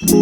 흥이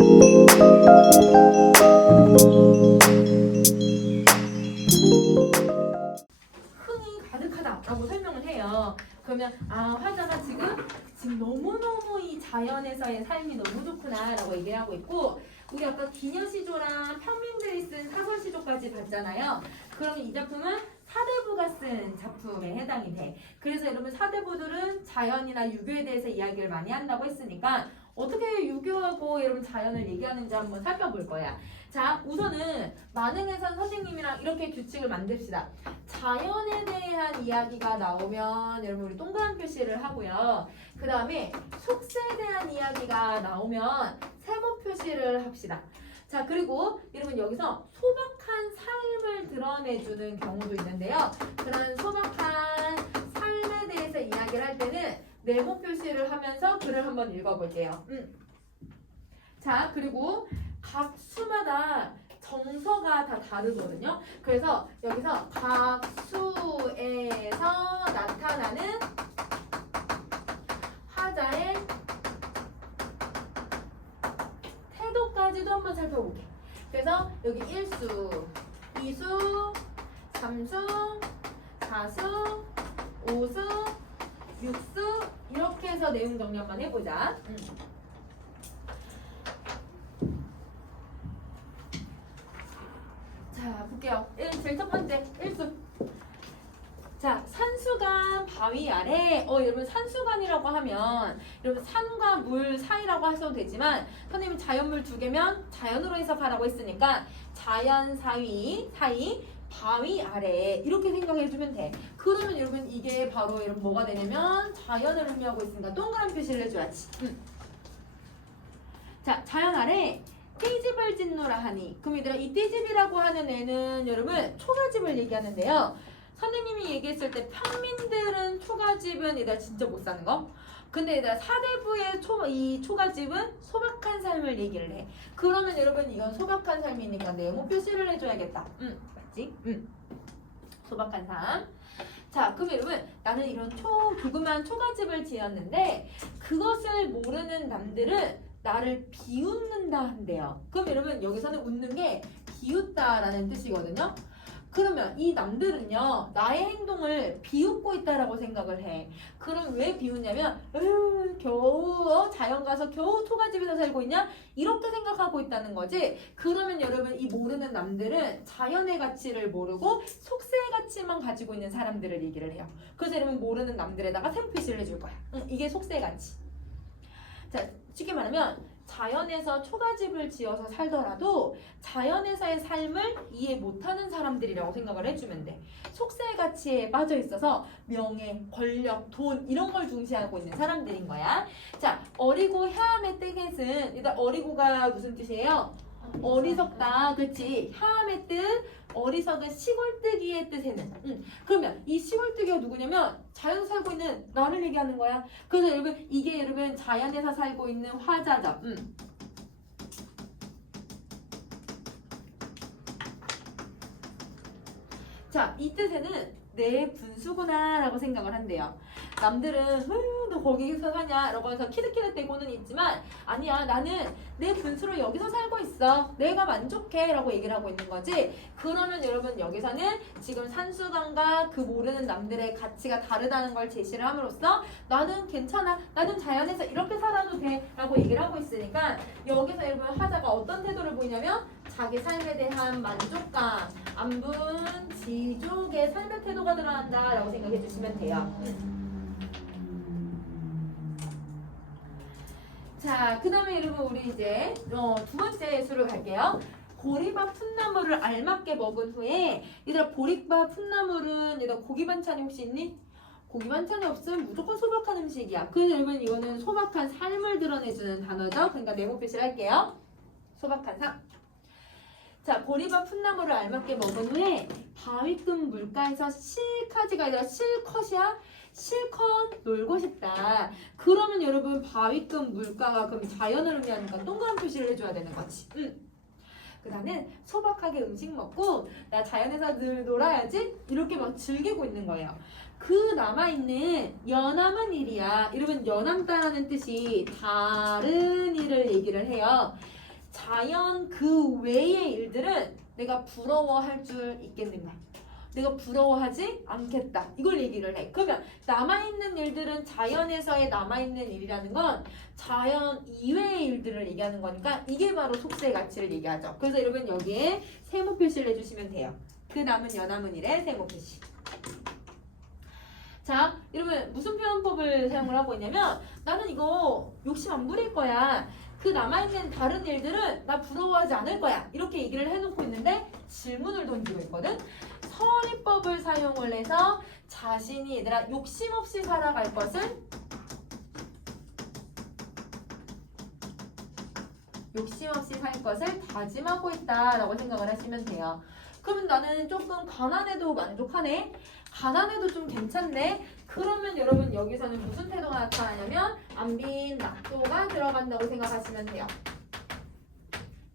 가득하다라고 설명을 해요. 그러면 화자가 지금 너무너무 이 자연에서의 삶이 너무 좋구나라고 얘기를 하고 있고, 우리 아까 기녀시조랑 평민들이 쓴 사설시조까지 봤잖아요. 그러면 이 작품은 사대부가 쓴 작품에 해당이 돼. 그래서 여러분 사대부들은 자연이나 유교에 대해서 이야기를 많이 한다고 했으니까 어떻게 유교하고 여러분 자연을 얘기하는지 한번 살펴볼 거야. 자, 우선은 만행해선 선생님이랑 이렇게 규칙을 만듭시다. 자연에 대한 이야기가 나오면 여러분 우리 동그란 표시를 하고요. 그 다음에 속세에 대한 이야기가 나오면 세모 표시를 합시다. 자, 그리고 여러분 여기서 소박한 삶을 드러내주는 경우도 있는데요. 그런 소박한 삶에 대해서 이야기를 할 때는 네모 표시를 하면서 글을 한번 읽어볼게요. 자, 그리고 각 수마다 정서가 다 다르거든요. 그래서 여기서 각 수에서 나타나는 화자의 태도까지도 한번 살펴볼게. 그래서 여기 1수, 2수, 3수, 4수, 5수, 6수 이렇게 해서 내용 정리 한번 해보자. 자, 볼게요. 제일 첫 번째 1수. 자, 산수간 바위 아래. 여러분 산수간이라고 하면 여러분 산과 물 사이라고 하셔도 되지만 선생님은 자연물 두 개면 자연으로 해석하라고 했으니까 자연 사이 바위 아래 이렇게 생각해주면 돼. 그러면 여러분 이게 바로 여러분 뭐가 되냐면 자연을 의미하고 있으니까 동그란 표시를 해줘야지. 자, 자연 아래 떼집을 짓노라 하니. 그럼 얘들아 이 떼집이라고 하는 애는 여러분 초가집을 얘기하는데요. 선생님이 얘기했을 때 평민들은 초가집은 얘들아 진짜 못 사는 거. 근데 얘들아 사대부의 이 초가집은 소박한 삶을 얘기를 해. 그러면 여러분 이건 소박한 삶이니까 네모 표시를 해줘야겠다. 맞지? 소박한 삶. 자, 그럼 여러분 나는 이런 조그만 초가집을 지었는데 그것을 모르는 남들은 나를 비웃는다 한대요. 그럼 여러분 여기서는 웃는 게 비웃다라는 뜻이거든요. 그러면 이 남들은요 나의 행동을 비웃고 있다라고 생각을 해. 그럼 왜 비웃냐면 겨우 자연 가서 겨우 초가집에서 살고 있냐? 이렇게 생각하고 있다는 거지. 그러면 여러분 이 모르는 남들은 자연의 가치를 모르고 속세의 가치만 가지고 있는 사람들을 얘기를 해요. 그래서 여러분 모르는 남들에다가 세모 표시를 해줄 거야. 이게 속세의 가치. 자, 쉽게 말하면 자연에서 초가집을 지어서 살더라도 자연에서의 삶을 이해 못하는 사람들이라고 생각을 해주면 돼. 속세의 가치에 빠져 있어서 명예, 권력, 돈 이런 걸 중시하고 있는 사람들인 거야. 자, 어리고 혀암의 뜻은 일단 어리고가 무슨 뜻이에요? 어리석다. 그렇지? 혀암의 뜻, 어리석은 시골뜨기의 뜻에는. 그러면 이 시골뜨기가 누구냐면 자연에서 살고 있는 나를 얘기하는 거야. 그래서 여러분 이게 여러분 자연에서 살고 있는 화자죠. 자, 이 뜻에는 내 분수구나 라고 생각을 한대요. 남들은 너 거기서 사냐 라고 해서 키득키득대고는 있지만 아니야, 나는 내 분수로 여기서 살고 있어, 내가 만족해 라고 얘기를 하고 있는 거지. 그러면 여러분 여기서는 지금 산수강과 그 모르는 남들의 가치가 다르다는 걸 제시를 함으로써 나는 괜찮아, 나는 자연에서 이렇게 살아도 돼 라고 얘기를 하고 있으니까 여기서 여러분 화자가 어떤 태도를 보이냐면 자기 삶에 대한 만족감, 안분, 지족의 삶의 태도가 드러난다 라고 생각해 주시면 돼요. 자, 그 다음에 여러분 우리 이제 두 번째 수를 갈게요. 보리밥 풋나물을 알맞게 먹은 후에, 얘들아 보리밥 풋나물은 얘들아 고기 반찬이 혹시 있니? 고기 반찬이 없으면 무조건 소박한 음식이야. 그래서 여러분 이거는 소박한 삶을 드러내주는 단어죠. 그러니까 네모 표시를 할게요. 소박한 삶. 자, 보리밥 풋나물을 알맞게 먹은 후에 바위금 물가에서 실까지가 아니라 실컷이야. 실컷 놀고 싶다. 그러면 여러분 바위금 물가가 그럼 자연을 의미하니까 동그란 표시를 해줘야 되는 거지. 나는 소박하게 음식 먹고 나 자연에서 늘 놀아야지 이렇게 막 즐기고 있는 거예요. 그 남아있는 연함은 일이야. 이러면 연함다라는 뜻이 다른 일을 얘기를 해요. 자연 그 외의 일들은 내가 부러워할 줄 있겠는가? 내가 부러워하지 않겠다. 이걸 얘기를 해. 그러면 남아있는 일들은 자연에서의 남아있는 일이라는 건 자연 이외의 일들을 얘기하는 거니까 이게 바로 속세의 가치를 얘기하죠. 그래서 여러분 여기에 세모 표시를 해주시면 돼요. 그 남은 연함은 일의 세모 표시. 자, 여러분 무슨 표현법을 사용을 하고 있냐면 나는 이거 욕심 안 부릴 거야. 그 남아있는 다른 일들은 나 부러워하지 않을 거야. 이렇게 얘기를 해놓고 있는데 질문을 던지고 있거든. 서리법을 사용을 해서 자신이 얘들아 욕심 없이 살아갈 것을 욕심 없이 살 것을 다짐하고 있다라고 생각을 하시면 돼요. 그러면 나는 조금 가난해도 만족하네? 가난해도 좀 괜찮네? 그러면 여러분 여기서는 무슨 태도가 나타나냐면 안빈 낙도가 들어간다고 생각하시면 돼요.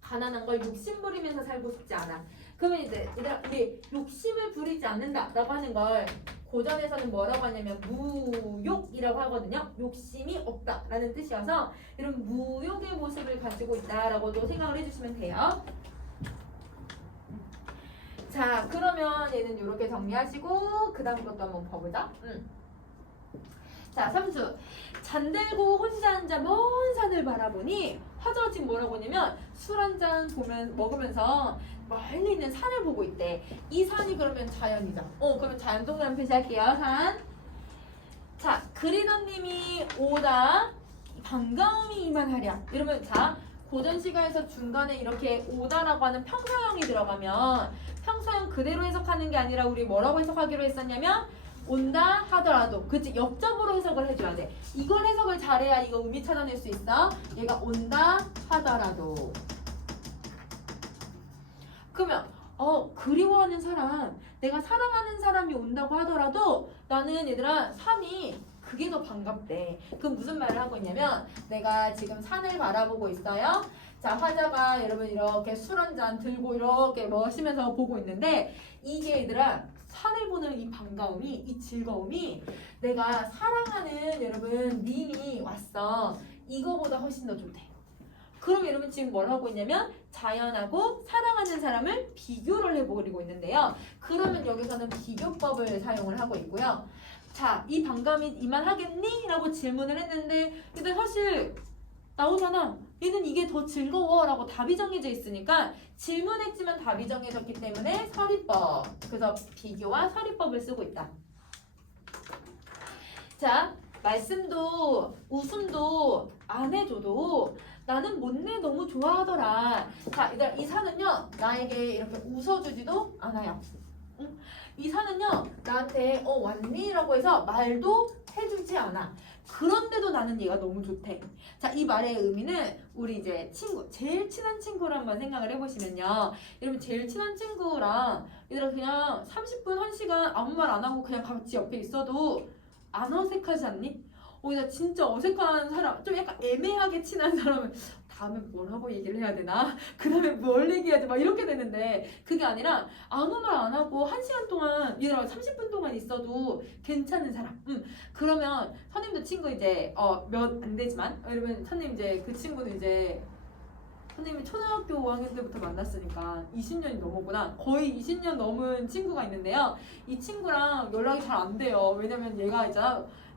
가난한 걸 욕심 부리면서 살고 싶지 않아. 그러면 이제 얘들아 우리 욕심을 부리지 않는다라고 하는 걸 고전에서는 뭐라고 하냐면 무욕이라고 하거든요. 욕심이 없다라는 뜻이어서 이런 무욕의 모습을 가지고 있다라고도 생각을 해주시면 돼요. 자, 그러면 얘는 이렇게 정리하시고 그 다음 것도 한번 봐보자. 자, 3수. 잠들고 혼자 앉아 먼 산을 바라보니 화자가 지금 뭐라고 하냐면 술 한 잔 먹으면서 멀리 있는 산을 보고 있대. 이 산이 그러면 자연이죠. 그러면 자연 동그라미 표시할게요. 산. 자, 그리너님이 오다 반가움이 이만하랴. 이러면 자, 고전 시가에서 중간에 이렇게 오다라고 하는 평서형이 들어가면 평서형 그대로 해석하는 게 아니라 우리 뭐라고 해석하기로 했었냐면 온다 하더라도 그치 역접으로 해석을 해줘야 돼. 이걸 해석을 잘해야 이거 의미 찾아낼 수 있어. 얘가 온다 하더라도 그러면 그리워하는 사람 내가 사랑하는 사람이 온다고 하더라도 나는 얘들아 산이 그게 더 반갑대. 그럼 무슨 말을 하고 있냐면 내가 지금 산을 바라보고 있어요. 자, 화자가 여러분 이렇게 술 한 잔 들고 이렇게 마시면서 보고 있는데 이게 얘들아 산을 보는 이 반가움이 이 즐거움이 내가 사랑하는 여러분 님이 왔어. 이거보다 훨씬 더 좋대. 그럼 여러분 지금 뭘 하고 있냐면 자연하고 사랑하는 사람을 비교를 해버리고 있는데요. 그러면 여기서는 비교법을 사용을 하고 있고요. 자, 이 반감이 이만하겠니? 라고 질문을 했는데 근데 사실 나오잖아. 얘는 이게 더 즐거워 라고 답이 정해져 있으니까 질문했지만 답이 정해졌기 때문에 서리법. 그래서 비교와 서리법을 쓰고 있다. 자, 말씀도 웃음도 안 해줘도 나는 못내 너무 좋아하더라. 자, 얘들아 이 산은요 나에게 이렇게 웃어주지도 않아요. 응? 이 산은요 나한테 왔니? 라고 해서 말도 해주지 않아. 그런데도 나는 얘가 너무 좋대. 자, 이 말의 의미는 우리 이제 친구, 제일 친한 친구를 한번 생각을 해보시면요. 여러분 제일 친한 친구랑 얘들아 그냥 30분, 1시간 아무 말 안 하고 그냥 같이 옆에 있어도 안 어색하지 않니? 나 진짜 어색한 사람, 좀 약간 애매하게 친한 사람은 다음에 뭘 하고 얘기를 해야 되나? 그 다음에 뭘 얘기해야 돼? 막 이렇게 되는데 그게 아니라 아무 말 안 하고 1시간 동안 얘들아 30분 동안 있어도 괜찮은 사람. 그러면 선생님도 친구 이제 몇 안 되지만 여러분 선생님 이제 그 친구는 이제 선생님이 초등학교 5학년 때부터 만났으니까 20년이 넘었구나. 거의 20년 넘은 친구가 있는데요. 이 친구랑 연락이 잘 안 돼요. 왜냐면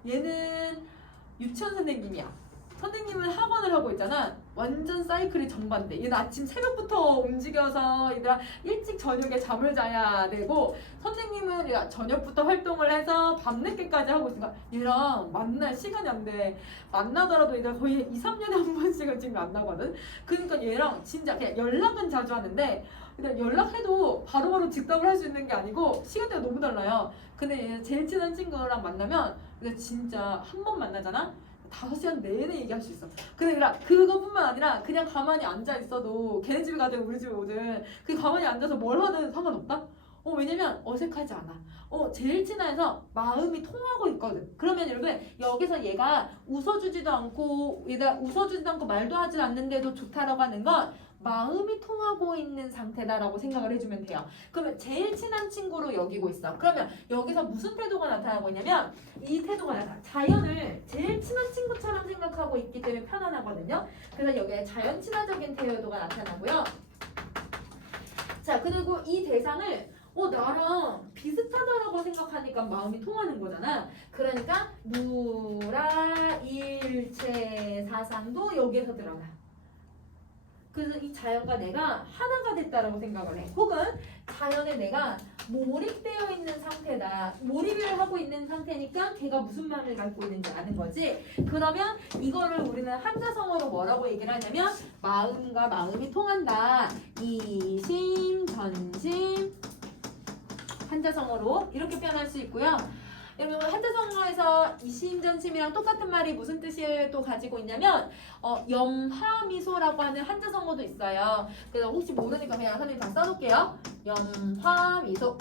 얘는 유치원 선생님이야. 선생님은 학원을 하고 있잖아. 완전 사이클이 정반대. 얘는 아침 새벽부터 움직여서 얘들아 일찍 저녁에 잠을 자야 되고 선생님은 저녁부터 활동을 해서 밤늦게까지 하고 있으니까 얘랑 만날 시간이 안 돼. 만나더라도 얘가 거의 2, 3년에 한 번씩은 지금 만나거든. 그러니까 얘랑 진짜 그냥 연락은 자주 하는데 근데 연락해도 바로바로 즉답을 할 수 있는 게 아니고 시간대가 너무 달라요. 근데 얘 제일 친한 친구랑 만나면 진짜 한 번 만나잖아? 5시간 내내 얘기할 수 있어. 그러니까 그것뿐만 아니라 그냥 가만히 앉아 있어도 걔네 집에 가든 우리 집에 오든 그 가만히 앉아서 뭘 하든 상관없다? 왜냐면 어색하지 않아. 제일 친해서 마음이 통하고 있거든. 그러면 여러분 여기서 얘가 웃어주지도 않고 말도 하지 않는데도 좋다라고 하는 건 마음이 통하고 있는 상태다라고 생각을 해주면 돼요. 그러면 제일 친한 친구로 여기고 있어. 그러면 여기서 무슨 태도가 나타나고 있냐면 이 태도가 나타나. 자연을 제일 친한 친구처럼 생각하고 있기 때문에 편안하거든요. 그래서 여기에 자연 친화적인 태도가 나타나고요. 자, 그리고 이 대상을 나랑 비슷하다라고 생각하니까 마음이 통하는 거잖아. 그러니까 무라일체 사상도 여기에서 들어가. 그래서 이 자연과 내가 하나가 됐다라고 생각을 해. 혹은 자연에 내가 몰입되어 있는 상태다. 몰입을 하고 있는 상태니까 걔가 무슨 마음을 갖고 있는지 아는 거지. 그러면 이거를 우리는 한자성어로 뭐라고 얘기를 하냐면 마음과 마음이 통한다. 이심, 전심, 한자성어로 이렇게 표현할 수 있고요. 여러분 한자성어에서 이심전심이랑 똑같은 말이 무슨 뜻을 또 가지고 있냐면 염화미소라고 하는 한자성어도 있어요. 그래서 혹시 모르니까 그냥 선생님 다 써놓을게요. 염화미소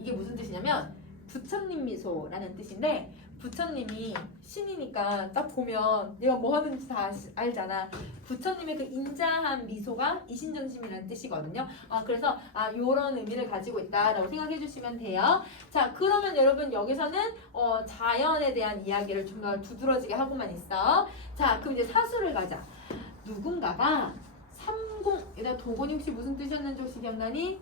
이게 무슨 뜻이냐면 부처님 미소라는 뜻인데 부처님이 신이니까 딱 보면 내가 뭐 하는지 다 알잖아. 부처님의 그 인자한 미소가 이심전심이라는 뜻이거든요. 그래서 요런 의미를 가지고 있다라고 생각해 주시면 돼요. 자, 그러면 여러분 여기서는 자연에 대한 이야기를 좀 더 두드러지게 하고만 있어. 자, 그럼 이제 사수를 가자. 누군가가 얘가 도곤이 혹시 무슨 뜻이었는지 혹시 기억나니?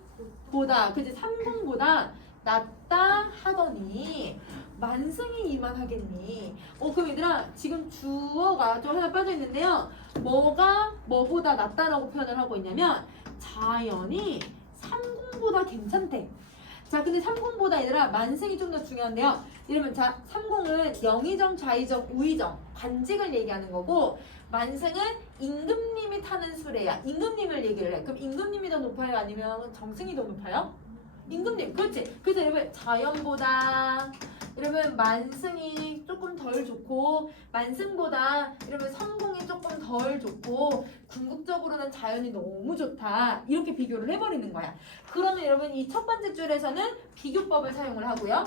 보다. 그치? 삼공보다 낫다 하더니 만승이 이만하겠니? 그럼 얘들아 지금 주어가 좀 하나 빠져 있는데요. 뭐가 뭐보다 낫다라고 표현을 하고 있냐면 자연이 삼공보다 괜찮대. 자, 근데 삼공보다 얘들아 만승이 좀 더 중요한데요. 이러면 자, 삼공은 영의정, 좌의정, 우의정, 관직을 얘기하는 거고 만승은 임금님이 타는 수레야. 임금님을 얘기를 해. 그럼 임금님이 더 높아요? 아니면 정승이 더 높아요? 임금님. 그렇지. 그래서 여러분 자연보다 여러분 만승이 조금 덜 좋고 만승보다 여러분 삼공이 조금 덜 좋고 궁극적으로는 자연이 너무 좋다. 이렇게 비교를 해버리는 거야. 그러면 여러분 이 첫 번째 줄에서는 비교법을 사용을 하고요.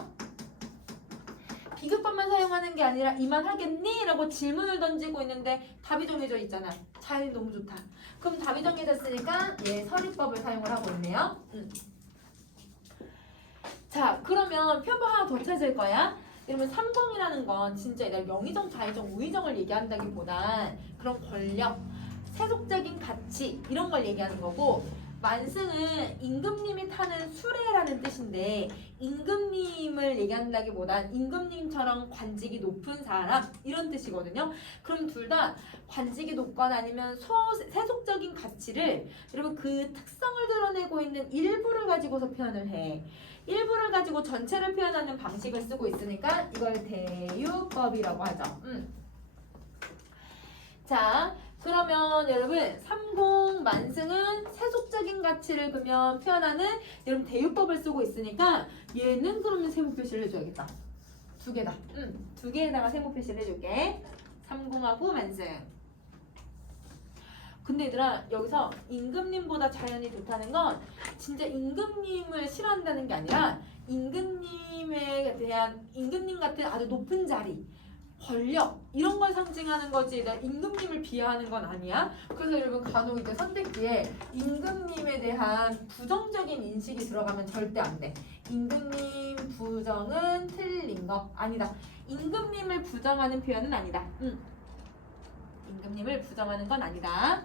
비교법만 사용하는 게 아니라 이만하겠니? 라고 질문을 던지고 있는데 답이 정해져 있잖아. 자연이 너무 좋다. 그럼 답이 정해졌으니까 서리법을 사용을 하고 있네요. 자, 그러면 표본 하나 더 찾을 거야. 이러면 삼공이라는 건 진짜 내가 영의정, 좌의정, 우의정을 얘기한다기보단 그런 권력, 세속적인 가치 이런 걸 얘기하는 거고 만승은 임금님이 타는 수레라는 뜻인데 임금님을 얘기한다기보단 임금님처럼 관직이 높은 사람 이런 뜻이거든요. 그럼 둘 다 관직이 높거나 아니면 세속적인 가치를 여러분 그 특성을 드러내고 있는 일부를 가지고서 표현을 해. 일부를 가지고 전체를 표현하는 방식을 쓰고 있으니까 이걸 대유법이라고 하죠. 자, 그러면 여러분 삼공 만승은 세속적인 가치를 그러면 표현하는 여러분 대유법을 쓰고 있으니까 얘는 그러면 세모 표시를 해줘야겠다. 두 개다. 두 개에다가 세모 표시를 해줄게. 삼공하고 만승. 근데 얘들아 여기서 임금님보다 자연이 좋다는 건 진짜 임금님을 싫어한다는 게 아니라 임금님에 대한 임금님 같은 아주 높은 자리 권력 이런 걸 상징하는 거지 임금님을 비하하는 건 아니야. 그래서 여러분 간혹 이제 선택지에 임금님에 대한 부정적인 인식이 들어가면 절대 안 돼. 임금님 부정은 틀린 거 아니다. 임금님을 부정하는 표현은 아니다. 임금님을 부정하는 건 아니다.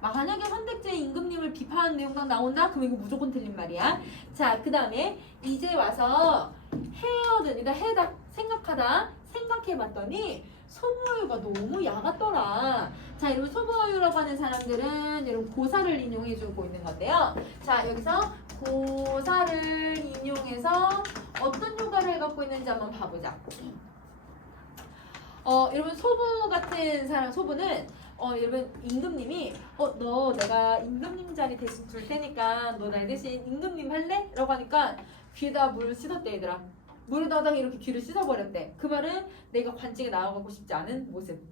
만약에 선택지에 임금님을 비판하는 내용만 나온다? 그럼 이거 무조건 틀린 말이야. 자, 그 다음에 이제 와서 그러니까 해다 생각해봤더니 소부어유가 너무 야같더라. 자, 여러분 소부어유라고 하는 사람들은 여러분 고사를 인용해주고 있는 건데요. 자, 여기서 고사를 인용해서 어떤 효과를 갖고 있는지 한번 봐보자. 여러분 소부 같은 사람 소부는 여러분 임금님이 내가 임금님 자리 대신 줄 테니까 너 날 대신 임금님 할래? 라고 하니까 귀에다 물 씻었대 얘들아. 물에다가 이렇게 귀를 씻어버렸대. 그 말은 내가 관직에 나아가고 싶지 않은 모습.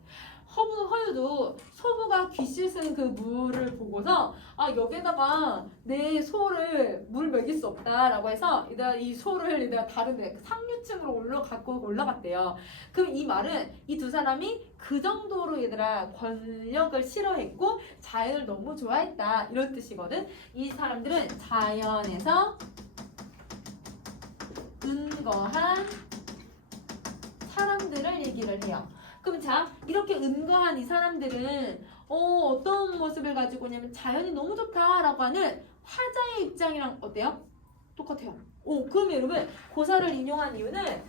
허유도 소부가 귀 씻은 그 물을 보고서 아 여기다가 내 소를 물 먹일 수 없다라고 해서 이 소를 다른 데 상류층으로 올라갔대요. 그럼 이 말은 이 두 사람이 그 정도로 얘들아 권력을 싫어했고 자연을 너무 좋아했다 이런 뜻이거든. 이 사람들은 자연에서 은거한 사람들을 얘기를 해요. 그럼 자 이렇게 은거한 이 사람들은 어떤 모습을 가지고 있냐면 자연이 너무 좋다라고 하는 화자의 입장이랑 어때요? 똑같아요. 그럼 여러분 고사를 인용한 이유는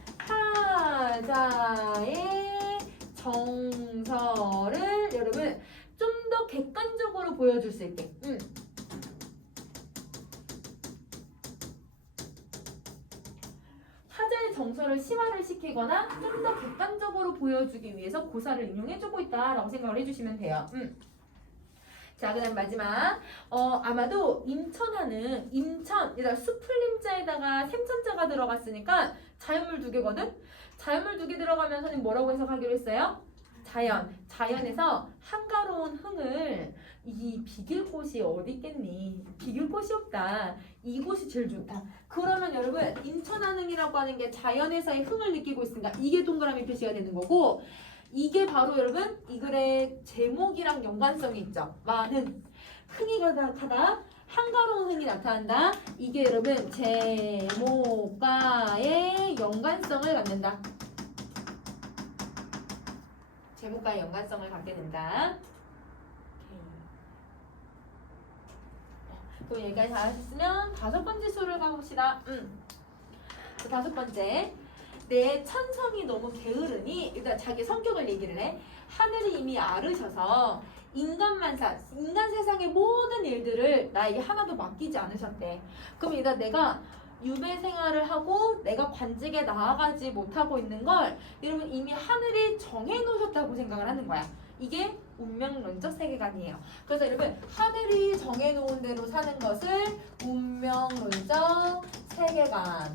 화자의 정서를 여러분 좀 더 객관적으로 보여줄 수 있게 화자의 정서를 심화를 시키거나 좀 더 객관적으로 보여주기 위해서 고사를 인용해주고 있다라고 생각을 해주시면 돼요. 자, 그 다음 마지막. 아마도 임천하는 얘들아 수풀림자에다가 샘천자가 들어갔으니까 자연물 두 개거든? 자연물 두 개 들어가면 선생님 뭐라고 해석하기로 했어요? 자연에서 한가로운 흥을 이 비길 곳이 어디 있겠니? 비길 곳이 없다. 이곳이 제일 좋다. 그러면 여러분 임천한흥이라고 하는 게 자연에서의 흥을 느끼고 있으니까 이게 동그라미 표시가 되는 거고 이게 바로 여러분 이 글의 제목이랑 연관성이 있죠. 많은 흥이 가다 한가로운 흥이 나타난다. 이게 여러분 제목과의 연관성을 갖는다. 제목과의 연관성을 갖게 된다. 또 여기까지 다 하셨으면 다섯 번째 수를 가봅시다. 다섯 번째. 내 천성이 너무 게으르니 일단 자기 성격을 얘기를 해. 하늘이 이미 아르셔서 인간 세상의 모든 일들을 나에게 하나도 맡기지 않으셨대. 그럼 일단 내가 유배 생활을 하고 내가 관직에 나아가지 못하고 있는 걸 여러분 이미 하늘이 정해놓으셨다고 생각을 하는 거야. 이게 운명론적 세계관이에요. 그래서 여러분 하늘이 정해놓은 대로 사는 것을 운명론적 세계관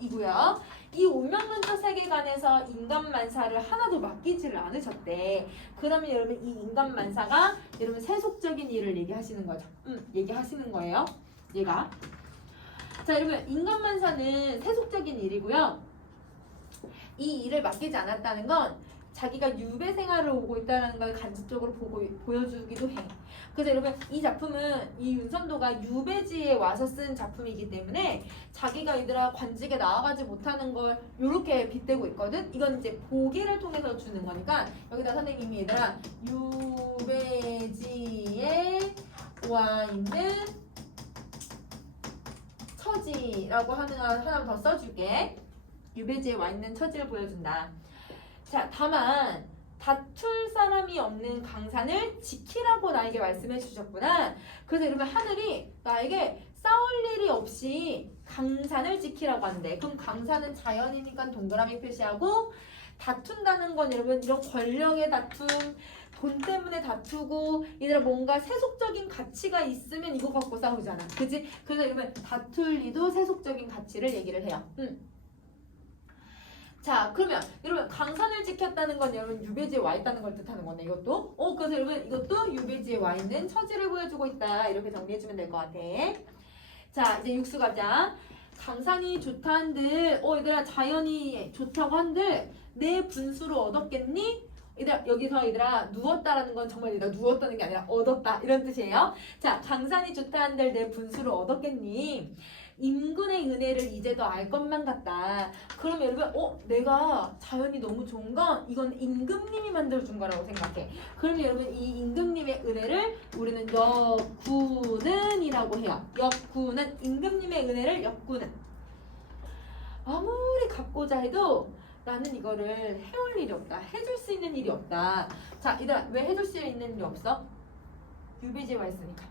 이고요. 이 운명론적 세계관에서 인간만사를 하나도 맡기지를 않으셨대. 그러면 여러분 이 인간만사가 여러분 세속적인 일을 얘기하시는 거죠. 얘기하시는 거예요. 얘가. 자 여러분 인간만사는 세속적인 일이고요. 이 일을 맡기지 않았다는 건 자기가 유배 생활을 오고 있다는 걸 간접적으로 보여주기도 해. 그래서 여러분 이 작품은 이 윤선도가 유배지에 와서 쓴 작품이기 때문에 자기가 얘들아 관직에 나아가지 못하는 걸 이렇게 빗대고 있거든. 이건 이제 보기를 통해서 주는 거니까 여기다 선생님이 얘들아 유배지에 와 있는 처지라고 하나 더 써줄게. 유배지에 와 있는 처지를 보여준다. 자, 다만 다툴 사람이 없는 강산을 지키라고 나에게 말씀해 주셨구나. 그래서 여러분 하늘이 나에게 싸울 일이 없이 강산을 지키라고 하는데 그럼 강산은 자연이니까 동그라미 표시하고 다툰다는 건 여러분 이런 권력의 다툼 돈 때문에 다투고 얘들아 뭔가 세속적인 가치가 있으면 이거 갖고 싸우잖아. 그치? 그래서 여러분 다툴 리도 세속적인 가치를 얘기를 해요. 자 그러면 여러분 강산을 지켰다는 건 여러분 유배지에 와 있다는 걸 뜻하는 거네 이것도. 그래서 여러분 이것도 유배지에 와 있는 처지를 보여주고 있다. 이렇게 정리해주면 될 것 같아. 자 이제 육수 가자. 강산이 좋다 한들 얘들아 자연이 좋다고 한들 내 분수로 얻었겠니? 얘들아 여기서 얘들아 누웠다라는 건 정말 얘들아 누웠다는 게 아니라 얻었다 이런 뜻이에요. 자 강산이 좋다 한들 내 분수를 얻었겠니? 임금의 은혜를 이제 더 알 것만 같다. 그러면 여러분 내가 자연이 너무 좋은 건 이건 임금님이 만들어준 거라고 생각해. 그러면 여러분 이 임금님의 은혜를 우리는 역구는이라고 해요. 역구는 임금님의 은혜를 역구는 아무리 갖고자 해도 나는 이거를 해올 일이 없다. 해줄 수 있는 일이 없다. 자 얘들아 왜 해줄 수 있는 일이 없어? 유배지에 와 있으니까.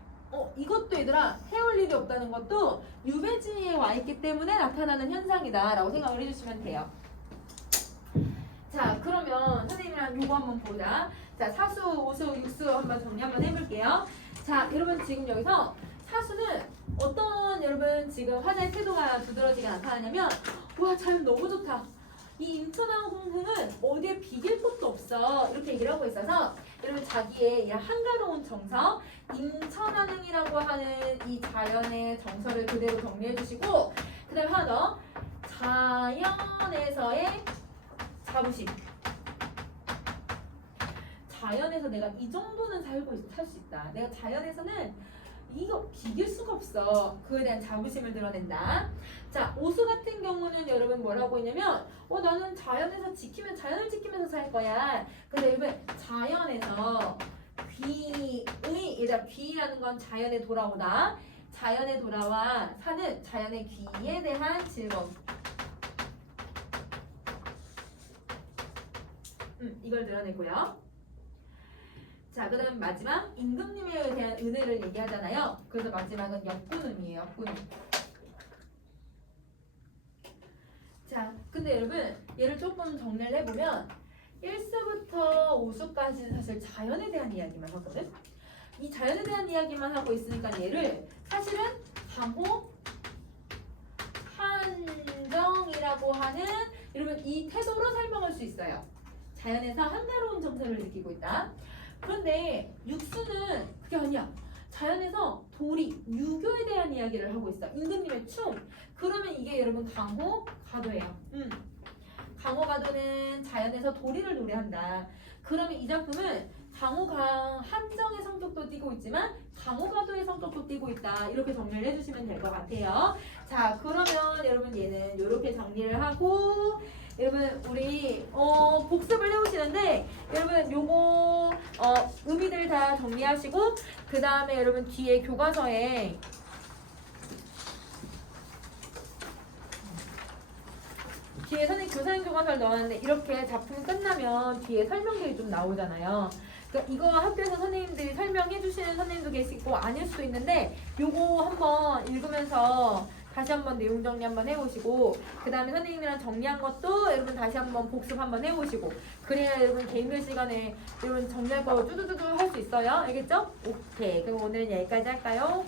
이것도 얘들아 해올 일이 없다는 것도 유배지에 와 있기 때문에 나타나는 현상이다 라고 생각을 해주시면 돼요. 자 그러면 선생님이랑 요거 한번 보자. 자 사수, 오수, 육수 한번 정리 한번 해볼게요. 자 여러분 지금 여기서 사수는 어떤 여러분 지금 화자의 태도가 두드러지게 나타나냐면 와 자연 너무 좋다. 이 임천왕홍은 어디에 비길 곳도 없어. 이렇게 얘기를 하고 있어서 여러분 자기의 이 한가로운 정서, 임천왕흥이라고 하는 이 자연의 정서를 그대로 정리해 주시고 그 다음에 하나 더 자연에서의 자부심. 자연에서 내가 이 정도는 살 수 있다. 내가 자연에서는 이거 비길 수가 없어. 그에 대한 자부심을 드러낸다. 자, 오수 같은 경우는 여러분 뭐라고 했냐면 나는 자연에서 자연을 지키면서 살 거야. 근데 여러분 자연에서 얘들아 귀라는 건 자연에 돌아오다. 자연에 돌아와 사는 자연의 귀에 대한 즐거움. 이걸 드러내고요. 자, 그 다음 마지막 임금님에 대한 은혜를 얘기하잖아요. 그래서 마지막은 역군음이에요. 역군음. 자, 근데 여러분 얘를 조금 정리를 해보면 1수부터 5수까지는 사실 자연에 대한 이야기만 하거든. 이 자연에 대한 이야기만 하고 있으니까 얘를 사실은 강호, 한정이라고 하는 여러분 이 태도로 설명할 수 있어요. 자연에서 한가로운 정서를 느끼고 있다. 그런데 육수는 그게 아니야. 자연에서 도리, 유교에 대한 이야기를 하고 있어. 임금님의 춤. 그러면 이게 여러분 강호, 가도예요. 강호, 가도는 자연에서 도리를 노래한다. 그러면 이 작품은 강호, 한정의 성격도 띠고 있지만 강호, 가도의 성격도 띠고 있다. 이렇게 정리를 해주시면 될 것 같아요. 자, 그러면 여러분 얘는 이렇게 정리를 하고 여러분 우리 복습을 해오시는데 여러분 요거 의미들 다 정리하시고 그 다음에 여러분 뒤에 교과서에 뒤에 교사님 교과서를 넣었는데 이렇게 작품 끝나면 뒤에 설명들이 좀 나오잖아요. 그러니까 이거 학교에서 선생님들이 설명해 주시는 선생님도 계시고 아닐 수도 있는데 요거 한번 읽으면서 다시 한번 내용 정리 한번 해보시고 그 다음에 선생님이랑 정리한 것도 여러분 다시 한번 복습 한번 해보시고 그래야 여러분 개인별 시간에 여러분 정리할 거 뚜두두두 할 수 있어요. 알겠죠? 오케이. 그럼 오늘은 여기까지 할까요?